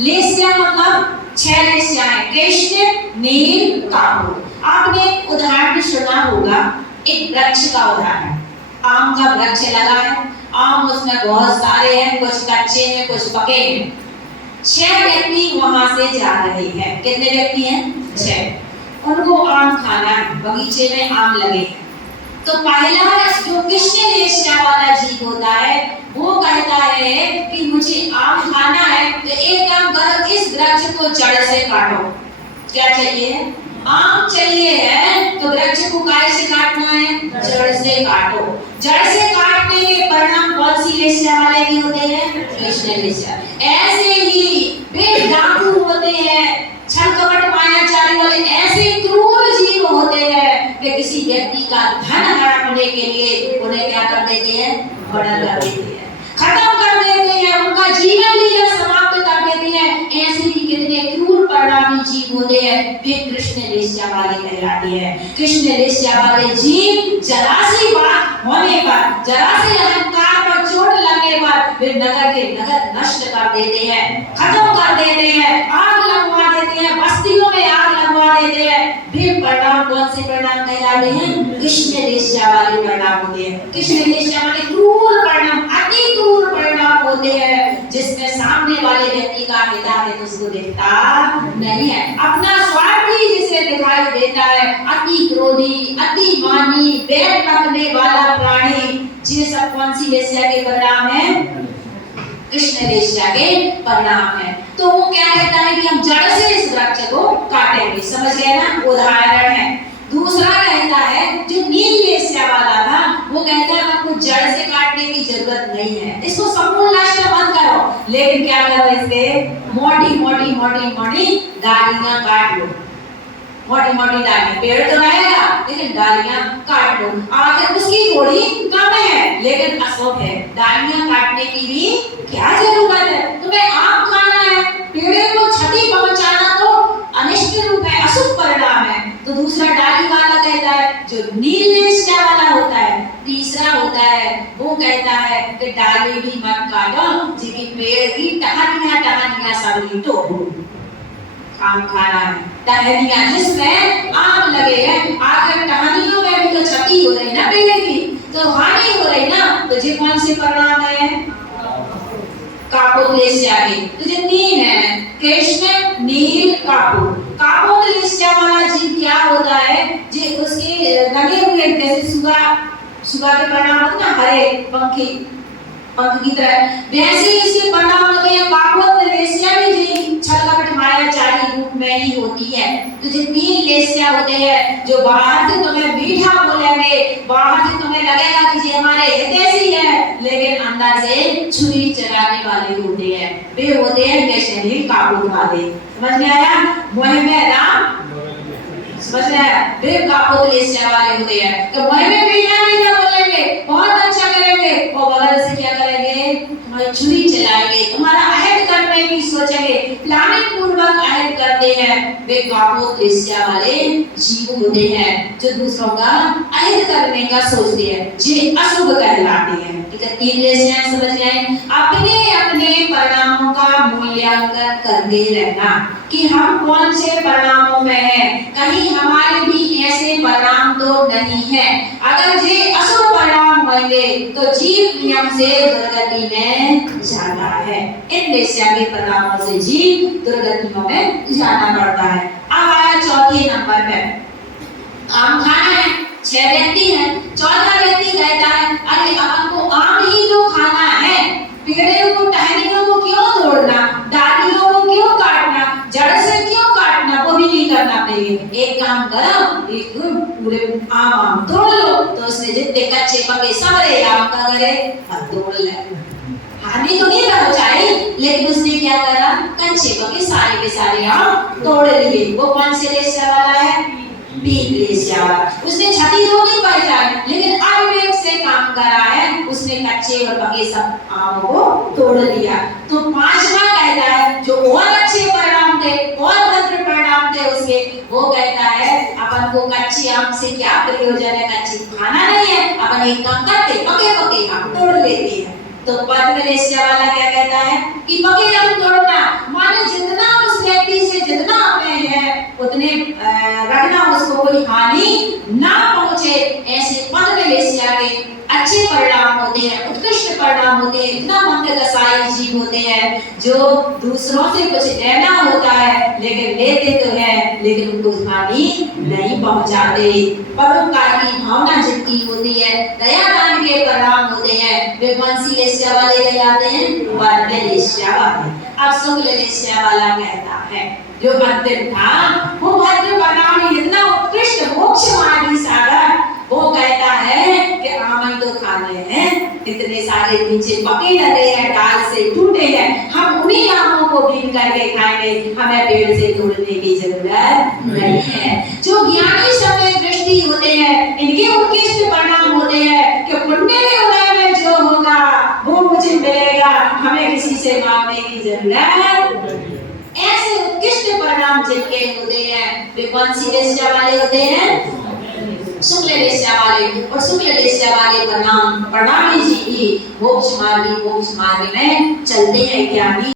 लेस्या मतलब 6 लेस्याएं, कृष्ण, नील, कापुर। आपने उदाहरण सुना होगा, एक वृक्ष का उदाहरण, आम का वृक्ष लगा है, आम उसमें बहुत सारे हैं, कुछ कच्चे हैं कुछ पके हैं। 6 व्यक्ति वहां से जा रहे हैं। कितने व्यक्ति हैं? 6। उनको आम खाना है, बगीचे में आम लगे हैं। तो पहला जो कृष्ण लेस्या वाला जीव होता है वो कहता है कि मुझे आम खाना है, तो एक काम करो, इस वृक्ष को जड़ से काटो। क्या चाहिए? आम चाहिए है, तो वृक्ष को काय से काटना है? जड़ से काटो। जड़ से काटने के परिणाम कौन सी लेस्या वाले की होते हैं? कृष्ण लेस्या। ऐसे ही वे डाकू होते हैं, छल कपट मायाचारी वाले ऐसे क्रूर जीव होते हैं, वे किसी व्यक्ति का धन हड़पने के लिए उन्हें क्या कर देते हैं? मर्डर कर देते हैं, खत्म कर देते हैं, उनका जीवन लीला समाप्त कर देते हैं। ऐसे ही कितने क्रूर परिणामी जीव होते हैं, वे कृष्ण लेस्या वाले कहलाते हैं। कृष्ण लेस्या वाले जीव जरा सी बात होने पर, जरा सी अहंकार पर चोट लगने पर वे नगर के नगर नष्ट कर देते हैं, खत्म कर देते हैं, आग लगवा देते हैं, बस्तियों में आग लगवा देते हैं। वे परिणाम कौन से परिणाम कहलाते हैं? कृष्ण लेस्या वाले परिणाम होते हैं। कृष्ण लेस्या वाले क्रूर परिणाम, अति क्रूर परिणाम होते हैं, जिसमें सामने वाले व्यक्ति का हित उसको दिखता नहीं है, अपना स्वार्थ ही जिसे दिखाई देता है। अति क्रोधी, अति मानी, बैर रखने वाला प्राणी, ये सब कौन सी लेस्या के परिणाम है? कृष्ण लेस्या के परिणाम है। तो वो क्या कहता है कि हम जड़ से इस वृक्ष को काटेंगे। समझ गए ना? उदाहरण है। दूसरा कहता है जो नील लेस्या वाला था, वो कहता है आपको जड़ से काटने की जरूरत नहीं है, इसको संपूर्ण नष्ट मत करो, लेकिन क्या करो, इसके मोटी मोटी मोटी मोटी डालियां काट लो। मोटी मोटी डालियां, पेड़ तो रहेगा लेकिन डालियां काट लो। आखिर उसकी थोड़ी कम है लेकिन अशुभ है, डालियां काटने की भी क्या जरूरत है? तुम्हें आम खाना है, पेड़ को क्षति पहुंचाना तो अनिष्ट रूप है, अशुभ परिणाम है। तो दूसरा डाली वाला कहता है, जो नील लेस्या वाला होता है, तीसरा होता है, वो कहता है कि डाली भी मत काटो, जिनकी पेड़ की टहनियां सब तोड़ो। आम खाना है, टहनियां जिसमें आम लगे हैं, आखिर टहनियों में भी तो क्षति हो रही ना पेड़ की, तो हानि हो रही ना। तो ये कौन से परिणाम है? कापुर लेस्या के। तो जो तीन है, कृष्ण, नील, कापुर। कापुर लेस्या वाला जीव क्या होता है? जे उसके लगे हुए जैसे सुगा के परिणाम होते ना, हरे पंख की तरह, वैसे ही इसके परिणाम होते हैं। कापुर लेस्या भी जी छल कपट मायाचारी रूप में ही होती है। तो जो तीन लेस्या होते हैं, जो बाहर से तुम्हें मीठा बोलेंगे, बाहर से तुम्हें लगेगा कि जी हमारे हितैषी है, लेकिन अंदर से छुरी चलाने वाले होते हैं, वे होते हैं वैष्णवी कापुर वाले। समझ में आया? मोह में राम, समझ में आया? वे कापुर लेस्या वाले होते हैं। तो मोह में भी नहीं बोलेंगे, बहुत अच्छा करेंगे, और बगल से क्या करेंगे? तुम्हारी छुरी चलाएंगे, तुम्हारा अहित करने की सोचेंगे, प्लानिंग पूर्वक अहित करते हैं। वे कापुर लेस्या वाले जीव होते हैं, जो दूसरों का अहित करने का सोचते हैं, ये अशुभ कहलाते हैं। ठीक है, तीन लेस्या समझ गए। अपने अपने परिणामों का मूल्यांकन करते रहना कि हम कौन से परिणामों में हैं, कहीं हमारे भी ऐसे परिणाम तो नहीं है। अगर ये अशुभ परिणाम होंगे तो जीव नियम से दुर्गति में जाता है। इन लेस्या के परिणामों से जीव दुर्गतियों में जाना पड़ता है। अब आया चौथे नंबर पे, आम खाना है, 6 व्यक्ति हैं, चौथा व्यक्ति कहता है अरे अपन को आम ही तो खाना है, पेड़ों को टहनियों को क्यों तोड़ना, डालियों को क्यों काटना, जड़ से क्यों काटना, वो भी नहीं करना चाहिए। एक काम करो, एक पूरे आम तोड़ लो। तो उसने जितने कच्चे पके सारे आम का करे तोड़ ले, हानि तो नहीं पहुंचाई, लेकिन उसने क्या करा? कच्चे पके सारे के सारे आम तोड़ लिए। वो कौन से लेस्या वाला है? नील लेस्या वाला। उसने क्षति तो नहीं पहुंचाई, लेकिन अविवेक से काम करा है, उसने कच्चे और पके सब आमों को तोड़ दिया। तो पांचवा कहता है जो और अच्छे परिणाम थे, और भद्र परिणाम थे उसके, वो कहता है अपन को कच्चे आम से क्या प्रयोजन है, कच्चे खाना नहीं है, अपन एक काम करते पके पके आम तोड़ लेते हैं। तो पद्म लेस्या वाला क्या कहता है कि पके आम तोड़ना, मानो जो दूसरों से कुछ लेना होता है लेकिन लेते तो है लेकिन उनको हानि नहीं पहुंचाते। परोपकार की भावना जिनकी होती है, दया दान के परिणाम होते हैं, वे कौन सी लेस्या वाले कहलाते हैं? वर्ण लेस्या वाले। अब शुक्ल लेस्या वाला कहता है जो अंतिम था वो भद्र परिणाम इतना उत्कृष्ट मोक्ष मार्गी सागर, वो कहता है कि आमन तो खाने हैं, इतने सारे नीचे पके लगे हैं, डाल से टूटे हैं, हम उन्हीं आमों को बीन करके खाएंगे, हमें पेड़ से तोड़ने की जरूरत नहीं है। जो ज्ञानी समय दृष्टि होते हैं इनके उत्कृष्ट परिणाम होते हैं कि पुण्य के उदय में जो होगा वो मुझे मिलेगा, हमें किसी से मांगने की जरूरत। ऐसे उत्कृष्ट परिणाम जिनके होते हैं वे कौन सी लेस्या वाले होते हैं? शुक्ल लेस्या वाले। और शुक्ल लेस्या वाले परिणामी जी ही मोक्ष मार्ग में चलते हैं ज्ञानी।